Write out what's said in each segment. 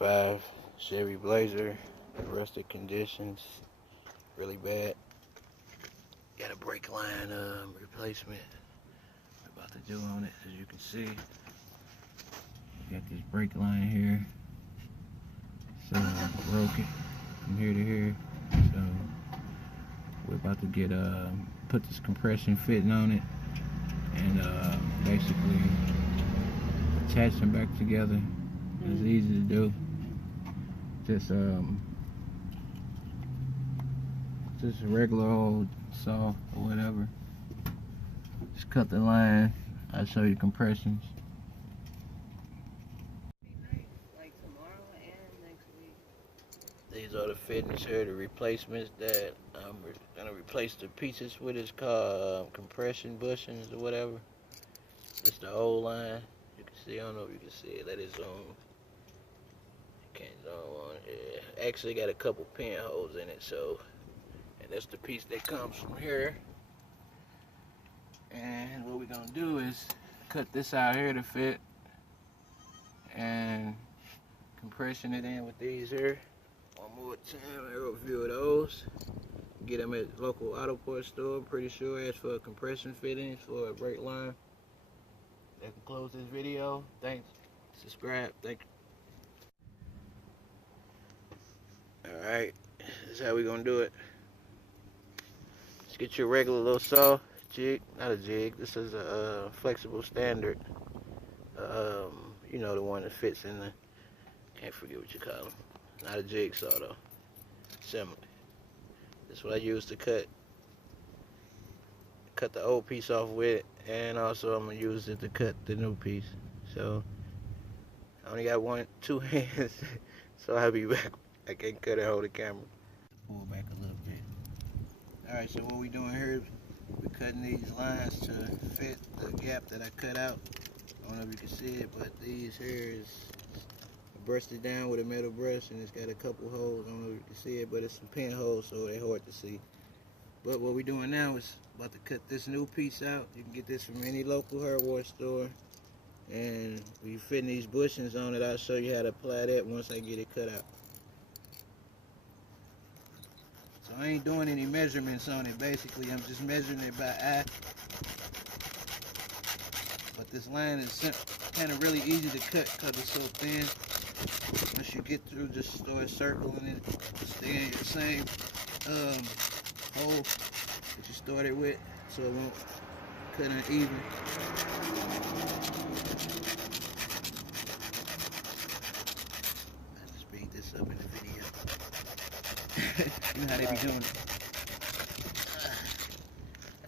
1985 Chevy Blazer, rusted conditions, really bad. Got a brake line replacement we're about to do on it, as you can see. Got this brake line here, so I broke it from here to here. So we're about to get put this compression fitting on it and basically attach them back together. It's easy to do. Just a regular old saw or whatever. Just cut the line. I'll show you compressions. Like tomorrow and next week. These are the fittings here, the replacements that I'm gonna replace the pieces with. It's called compression bushings or whatever. It's the old line. You can see, I don't know if you can see it. Let it zoom. Can't zoom on it. Actually got a couple pinholes in it, so, and that's the piece that comes from here. And what we're gonna do is cut this out here to fit and compression it in with these here. One more time, aerial view of those. Get them at local auto parts store. I'm pretty sure ask for compression fittings for a brake line. That can close this video. Thanks. Subscribe. Thank you. Alright, this is how we're gonna do it. Just get your regular little saw jig, not a jig, this is a flexible standard. You know, the one that fits in the, can't forget what you call them. Not a jigsaw though, similar. That's what I use to cut the old piece off with, and also I'm gonna use it to cut the new piece. So I only got two hands, so I'll be back. I can't cut and hold the camera. Pull back a little bit. Alright, so what we doing here, we're cutting these lines to fit the gap that I cut out. I don't know if you can see it, but these here is brushed down with a metal brush, and it's got a couple holes. I don't know if you can see it, but it's some pinholes, so they're hard to see. But what we're doing now is about to cut this new piece out. You can get this from any local hardware store. And we're fitting these bushings on it. I'll show you how to apply that once I get it cut out. So I ain't doing any measurements on it. Basically, I'm just measuring it by eye. But this line is kind of really easy to cut because it's so thin. Once you get through, just start circling it. Stay in your same hole that you started with, so it won't cut uneven. Let's speed this up in the video. You know how they be doing it.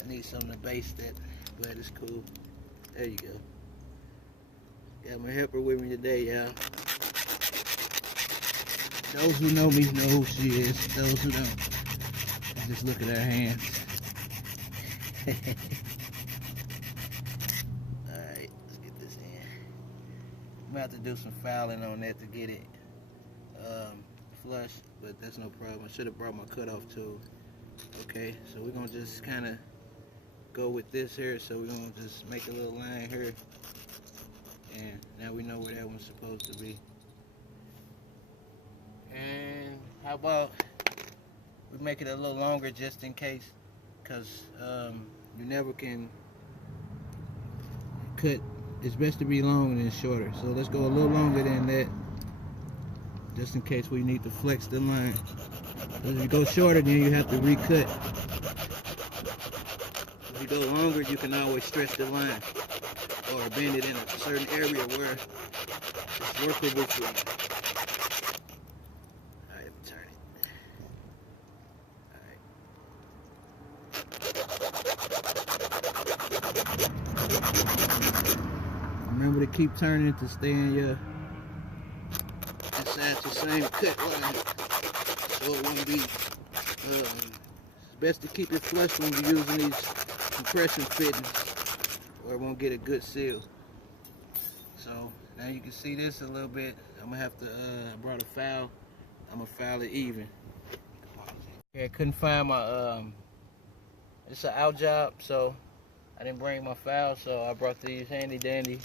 I need something to base that, but it's cool. There you go. Got my helper with me today, y'all. Those who know me know who she is. Those who don't, just look at her hands. Alright, let's get this in. I'm about to do some filing on that to get it flush, but that's no problem. I should have brought my cutoff tool. Okay, so we're gonna just kind of go with this here. So we're gonna just make a little line here, and now we know where that one's supposed to be. And how about we make it a little longer just in case, because you never can cut. It's best to be longer than shorter, so let's go a little longer than that just in case we need to flex the line. If you go shorter, then you have to recut. If you go longer, you can always stretch the line or bend it in a certain area where it's workable for you. Remember to keep turning to stay in your inside the same cut line, so it won't be. It's best to keep it flush when you're using these compression fittings, or it won't get a good seal. So now you can see this a little bit. I'm gonna have to. I brought a file. I'm gonna file it even. Okay, I couldn't find my. It's an out job, so I didn't bring my file, so I brought these handy dandy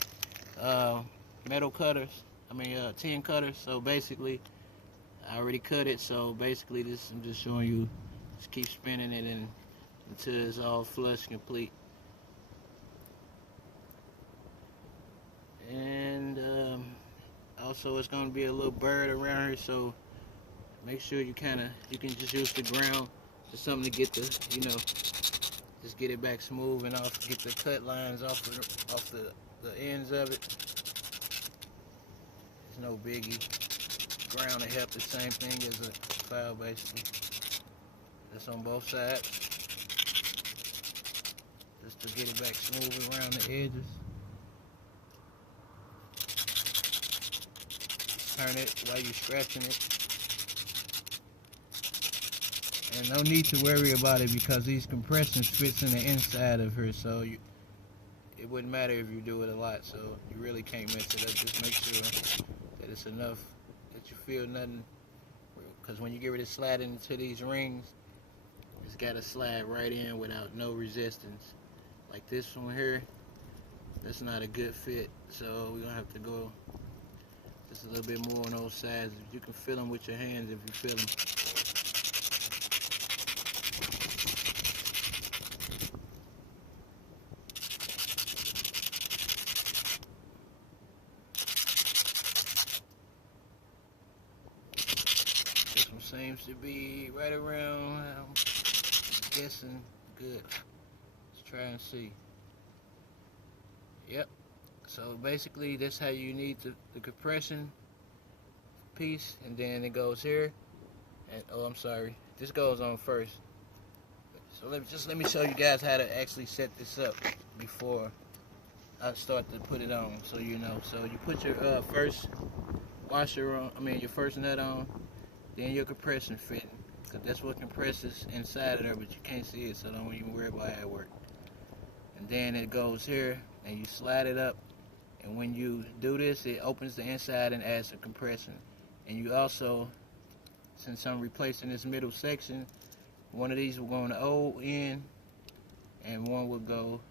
metal cutters. 10 cutter. So basically, I already cut it. So basically, this I'm just showing you. Just keep spinning it until it's all flush complete. And also, it's gonna be a little bird around here, so make sure you can just use the ground or something to get the just get it back smooth and off, get the cut lines off the ends of it. It's no biggie. Ground will help, the same thing as a file basically. Just on both sides. Just to get it back smooth around the edges. Turn it while you're scratching it. And no need to worry about it because these compressions fits in the inside of her, so it wouldn't matter if you do it a lot, so you really can't mess it up. Just make sure that it's enough that you feel nothing, because when you get ready to slide into these rings, it's got to slide right in without no resistance. Like this one here, that's not a good fit, so we're gonna have to go just a little bit more on those sides. You can feel them with your hands if you feel them. This one seems to be right around, I'm guessing, good. Let's try and see. Yep. So basically, that's how you need the compression piece, and then it goes here. And oh, I'm sorry, this goes on first. So let me show you guys how to actually set this up before I start to put it on, so you know. So you put your first washer on, your first nut on, then your compression fitting, because that's what compresses inside of there, but you can't see it, so don't even worry about how it works. And then it goes here, and you slide it up. And when you do this, it opens the inside and adds the compression. And you also, since I'm replacing this middle section, one of these will go on the old end, and one will go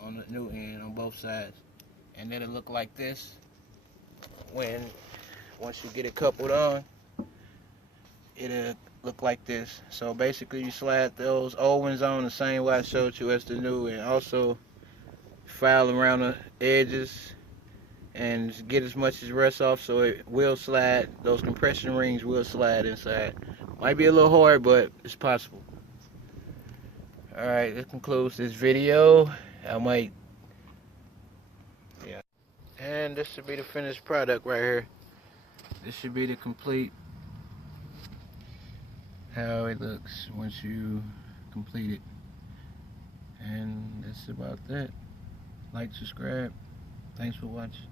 on the new end on both sides. And then it'll look like this once you get it coupled on. It'll look like this. So basically, you slide those old ones on the same way I showed you as the new, and also file around the edges and get as much as rust off so it will slide. Those compression rings will slide inside. Might be a little hard, but it's possible. Alright, that concludes this video. And this should be the finished product right here. This should be the complete how it looks once you complete it. And that's about that. Like, subscribe. Thanks for watching.